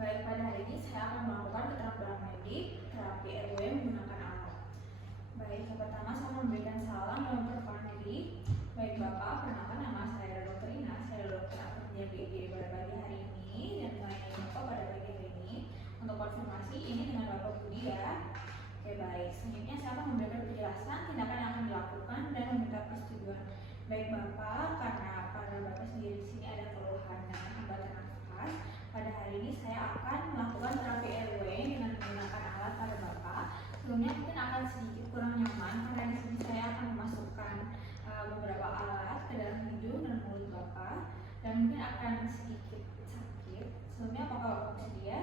Baik, pada hari ini saya akan melakukan keterampilan medik terapi airway menggunakan alat. Baik, yang pertama saya memberikan salam dan memperkenalkan diri. Baik Bapak, perkenalkan nama saya Dr. Ina. Saya dokter Akhirnya BG pada pagi hari ini dan melayani Bapak pada pagi hari ini. Untuk konfirmasi ini dengan Bapak Budi ya. Oke baik, selanjutnya saya akan memberikan penjelasan tindakan yang akan dilakukan dan meminta persetujuan. Baik Bapak, karena pada Bapak sendiri di sini ada keluhan dan hambatan nafas. Pada hari ini saya akan melakukan terapi airway dengan menggunakan alat pada Bapak. Sebelumnya mungkin akan sedikit kurang nyaman karena di sini saya akan memasukkan beberapa alat ke dalam hidung dan mulut Bapak dan mungkin akan sedikit sakit. Sebelumnya apakah Bapak bersedia?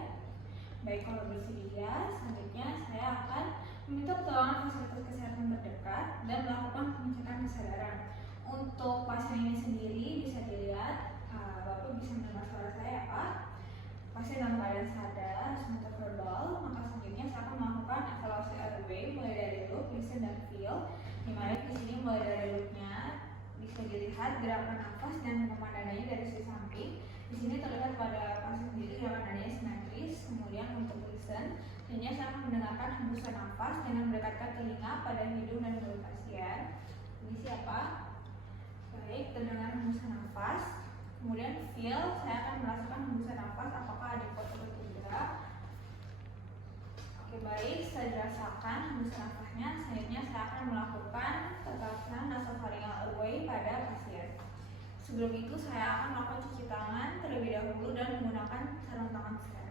Baik, kalau bersedia, selanjutnya saya akan meminta pertolongan fasilitas kesehatan terdekat dan melakukan pengecekan kesadaran. Untuk pasien ini sendiri bisa dilihat, Bapak bisa mendengar suara saya Pak. Pasien dalam keadaan sadar, sementara verbal, maka selanjutnya saya akan melakukan evaluasi airway mulai dari look, listen, dan feel. Dimana di sini mulai dari looknya bisa dilihat gerakan nafas dan hembusan dadanya dari sisi samping. Di sini terlihat pada pasien sendiri gerakan dadanya simetris. Kemudian untuk listen, selanjutnya saya akan mendengarkan hembusan nafas dengan mendekatkan telinga pada hidung dan mulut pasien. Ini siapa? Baik, terdengar hembusan nafas. Kemudian feel, saya akan merasakan hembusan nafas apakah ada pot atau tidak. Oke baik, saya dirasakan hembusan nafasnya. Selanjutnya saya akan melakukan tekanan nasopharyngeal airway pada pasien. Sebelum itu saya akan melakukan cuci tangan terlebih dahulu dan menggunakan sarung tangan steril.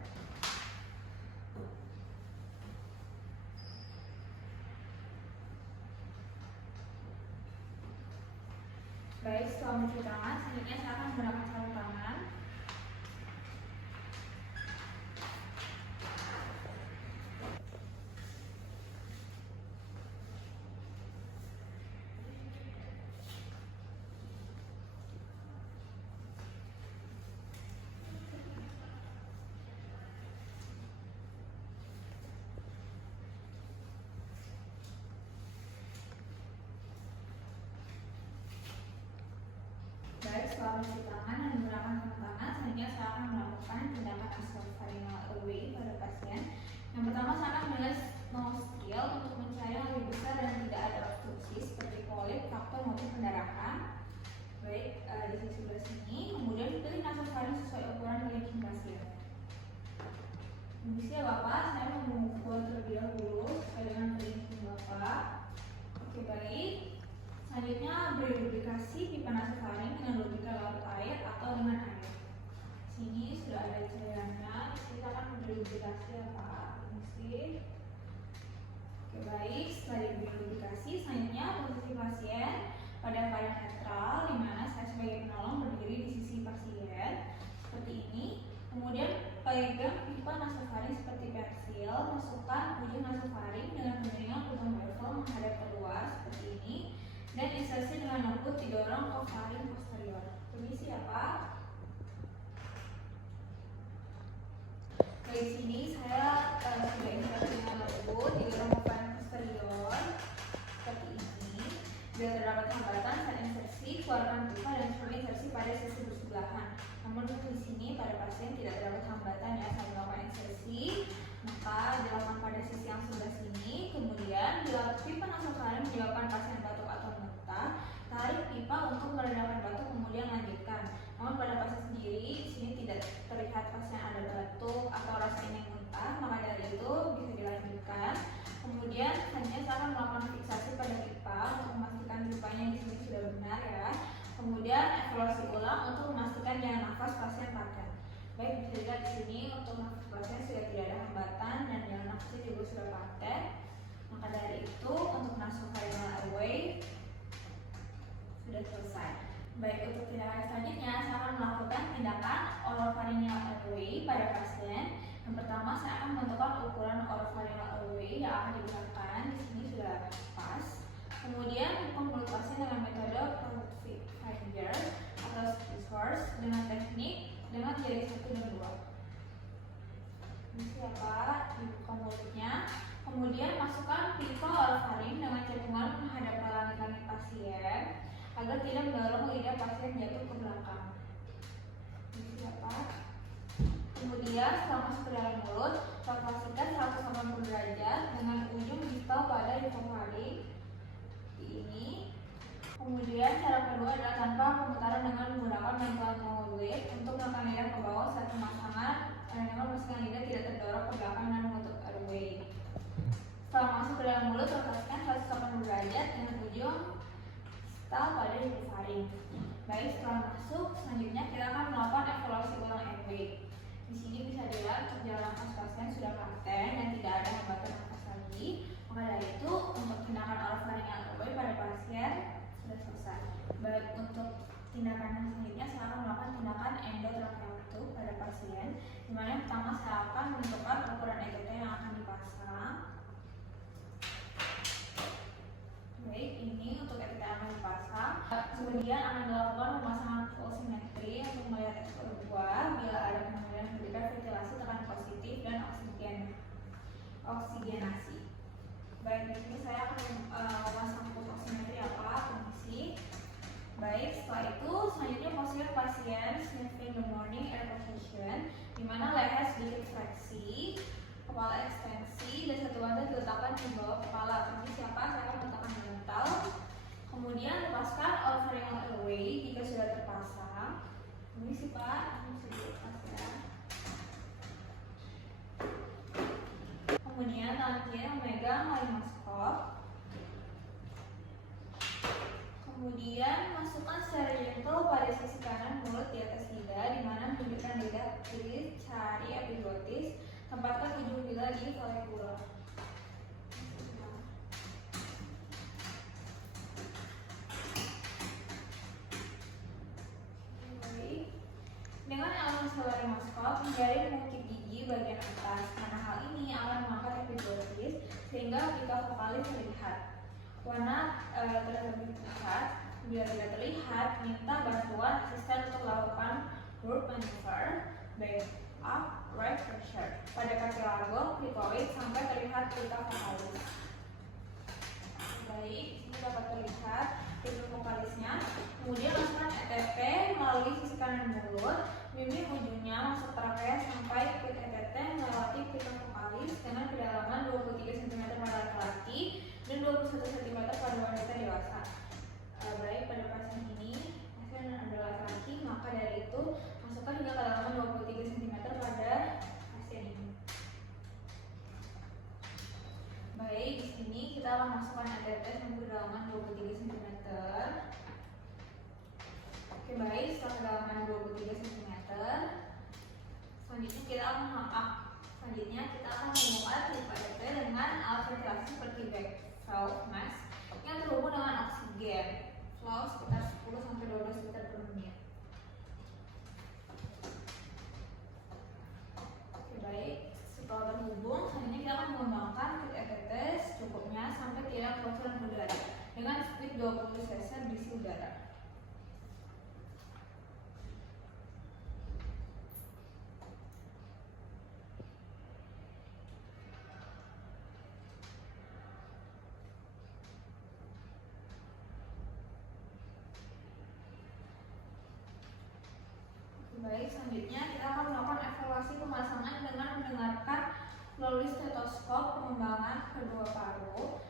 Baik, setelah mencuci tangan, selanjutnya saya akan menggunakan sarung tangan. Baik, setelah mencuci tangan dan menggunakan sarung tangan, selanjutnya saya akan melakukan tindakan nasopharyngeal airway pada pasien. Yang pertama saya akan menulis nostril untuk mencari yang lebih besar dan tidak ada obstruksi seperti polip, faktor maupun pendarahan. Baik, di sisi sebelah sini. Kemudian pilih nasofaring sesuai ukuran kelingking pasien. Misi ya Bapak, saya mengukur terlebih dahulu sesuai dengan kelingking Bapak. Oke baik. Selanjutnya beri lubrikasi pipa nasofaring dengan lubrikan laut air atau dengan air. Sini sudah ada cairannya. Kita akan memberi lubrikasi ya Pak. Misi. Oke baik. Setelah diberi lubrikasi, selanjutnya posisi pasien pada keadaan netral, di mana saya sebagai penolong berdiri di sisi pasien seperti ini. Kemudian pegang pipa nasofaring seperti pensil, masukkan ujung nasofaring dengan pemiringan ujung bevel menghadap keluar seperti ini. Dan insersi dengan lembut didorong ke faring posterior. Permisi ya Pak. Dari sini saya sudah insersi dengan lembut didorong ke faring posterior seperti ini. Bila terdapat hambatan saat insersi, keluarkan pipa dan coba insersi pada sisi bersebelahan. Namun di sini pada pasien tidak terdapat hambatan ya saat melakukan insersi, maka dilakukan pada sisi yang sebelah sini. Kemudian bila pipa nasofaring menyebabkan pasien batuk atau muntah, tarik pipa untuk meredakan batuk kemudian lanjutkan. Namun pada pasien sendiri di sini tidak terlihat pasien ada batuk atau rasa ingin muntah, maka dari itu bisa dilanjutkan. Kemudian selanjutnya saya akan melakukan fiksasi pada pipa untuk memastikan pipanya di sini sudah benar ya. Kemudian evaluasi ulang untuk memastikan jalan nafas pasien paten. Baik, bisa dilihat di sini untuk nafas pasien sudah tidak ada hambatan dan jalan nafasnya juga sudah paten. Maka dari itu untuk nasopharyngeal airway sudah selesai. Baik, untuk tindakan selanjutnya saya akan melakukan tindakan oropharyngeal airway pada pasien. Yang pertama saya akan menentukan ukuran oropharyngeal airway yang akan digunakan. Di sini sudah pas. Kemudian buka mulut pasien dengan metode Perfect Finger atau scissors dengan teknik dengan jari 1 dan 2. Ini siapa? Dibuka mulutnya. Kemudian masukkan pipa orofaring dengan cekungan menghadap ke langit-langit pasien agar tidak mendorong lidah pasien jatuh ke belakang. Ini siapa? Kemudian Kemudian setelah masuk ke dalam mulut, rotasikan 180 derajat dengan ujung distal pada hipofari ini. Kemudian cara kedua adalah tanpa pemutaran dengan menggunakan mental lid untuk menekan lidah ke bawah saat pemasangan dengan memastikan lidah tidak terdorong ke belakang dan menutup airway. Setelah masuk ke dalam mulut, rotasikan 180 derajat dengan ujung distal pada hipofari. Baik, setelah masuk, selanjutnya kita akan melakukan evaluasi ulang airway. Di sini bisa dilihat perjalanan nafas pasien sudah paten dan tidak ada hambatan nafas lagi. Maka dari itu, untuk tindakan oropharyngeal airway pada pasien sudah selesai. Baik, untuk tindakan selanjutnya saya akan melakukan tindakan endotracheotomy pada pasien, di mana yang pertama saya akan menentukan ukuran ETT yang akan dipasang. Baik, ini untuk ETT yang akan dipasang. Kemudian akan dilakukan pemasangan pulsimetri untuk melihat SpO2 bila ada kemungkinan memberikan ventilasi tekanan positif dan oksigenasi. Baik, di sini saya akan memasang pulse oximetri apa kondisi. Baik, setelah itu selanjutnya posisi pasien sniffing the morning air position, di mana leher sedikit fleksi, kepala ekstensi, dan satu mata diletakkan di bawah kepala. Kondisi apa? Saya akan meletakkan mental. Kemudian lepaskan oropharyngeal airway jika sudah terpasang. Kondisi Pak, ini sudah dilepas ya. Kemudian tangan kiri memegang laryngoscope. Kemudian masukkan secara gentle pada sisi kanan mulut di atas lidah, di mana menunjukkan lidah kiri cari epiglotis. Tempatkan ujung lidah di valvula. Dengan alat laryngoscope, hindari mengukir gigi bagian atas, karena hal ini akan mengangkat epiglotis sehingga apika vokalis terlihat. Warna terlebih terlihat. Bila tidak terlihat, minta bantuan asisten untuk melakukan word maneuver, back up, right pressure pada kaki laryngo, cricoid sampai terlihat apika vokalis. Baik, di sini dapat terlihat apika vokalisnya. Kemudian masukkan ETT melalui sisi kanan mulut, bimbing ujungnya masuk trakea sampai ke ETT melewati apika vokalis dengan kedalaman 23 cm pada laki-laki dan 21 cm pada wanita dewasa. Baik, pada pasien ini, pasien adalah laki-laki, maka dari itu masukkan hingga kedalaman 23 cm pada pasien ini. Baik, di sini kita akan masukkan ETT sampai kedalaman 23 cm. Oke, baik, setelah kedalaman 23 cm, selanjutnya kita akan memuat pipa ETT dengan alat ventilasi seperti valve mask yang terhubung dengan oksigen flow sekitar 10-12 liter per menit. Oke, baik, setelah terhubung, selanjutnya kita akan mengembangkan kit ETT secukupnya sampai tidak kebocoran udara dengan speed 20 cc berisi udara. Baik, selanjutnya kita akan melakukan evaluasi pemasangan dengan mendengarkan melalui stetoskop pengembangan kedua paru.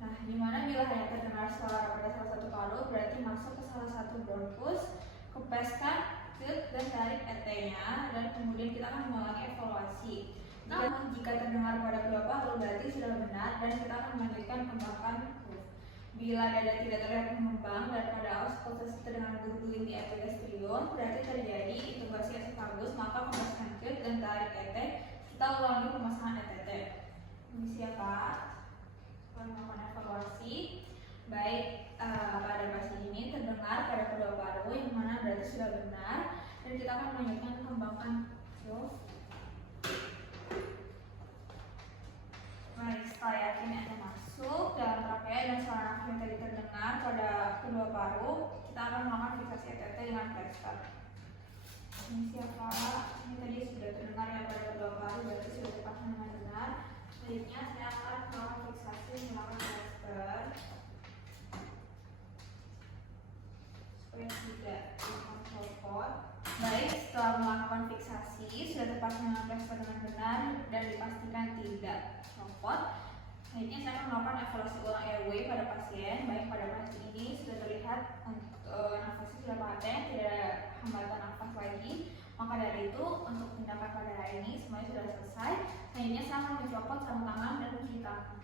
Nah, di mana bila hanya terdengar suara pada salah satu paru, berarti masuk ke salah satu bronkus, kempeskan tube dan tarik ET-nya, dan kemudian kita akan mengulangi evaluasi. Namun, jika terdengar pada kedua paru, berarti sudah benar dan kita akan melanjutkan kembangkan groove. Bila dada tidak terlihat mengembang dan pada auskultasi terdengar gurgling di epigastrium, berarti terjadi intubasi esofagus, maka kempeskan tube dan tarik ET. Kita ulangi pemasangan ETT. Ini siapa? Melakukan evaluasi. Baik, pada pasien ini terdengar pada kedua paru, yang mana berarti sudah benar, dan kita akan melanjutkan kembangkan groove. Baik, setelah yakin ET masuk dalam trakea dan suara nafas yang tadi terdengar pada kedua paru, kita akan melakukan fiksasi ETT dengan plaster. Ini siapa? Ini tadi sudah terdengar ya pada kedua paru, berarti sudah terpasang dengan benar. Selanjutnya saya akan melakukan fiksasi menggunakan plaster supaya tidak dikontrol. Baik, setelah melakukan dan dipastikan tidak copot. Selanjutnya saya akan melakukan evaluasi ulang airway pada pasien. Baik, pada pasien ini sudah terlihat nafasnya sudah paten, tidak ada hambatan nafas lagi. Maka dari itu untuk tindakan pada hari ini semuanya sudah selesai. Selanjutnya saya akan mencopot sarung tangan dan mencuci tangan.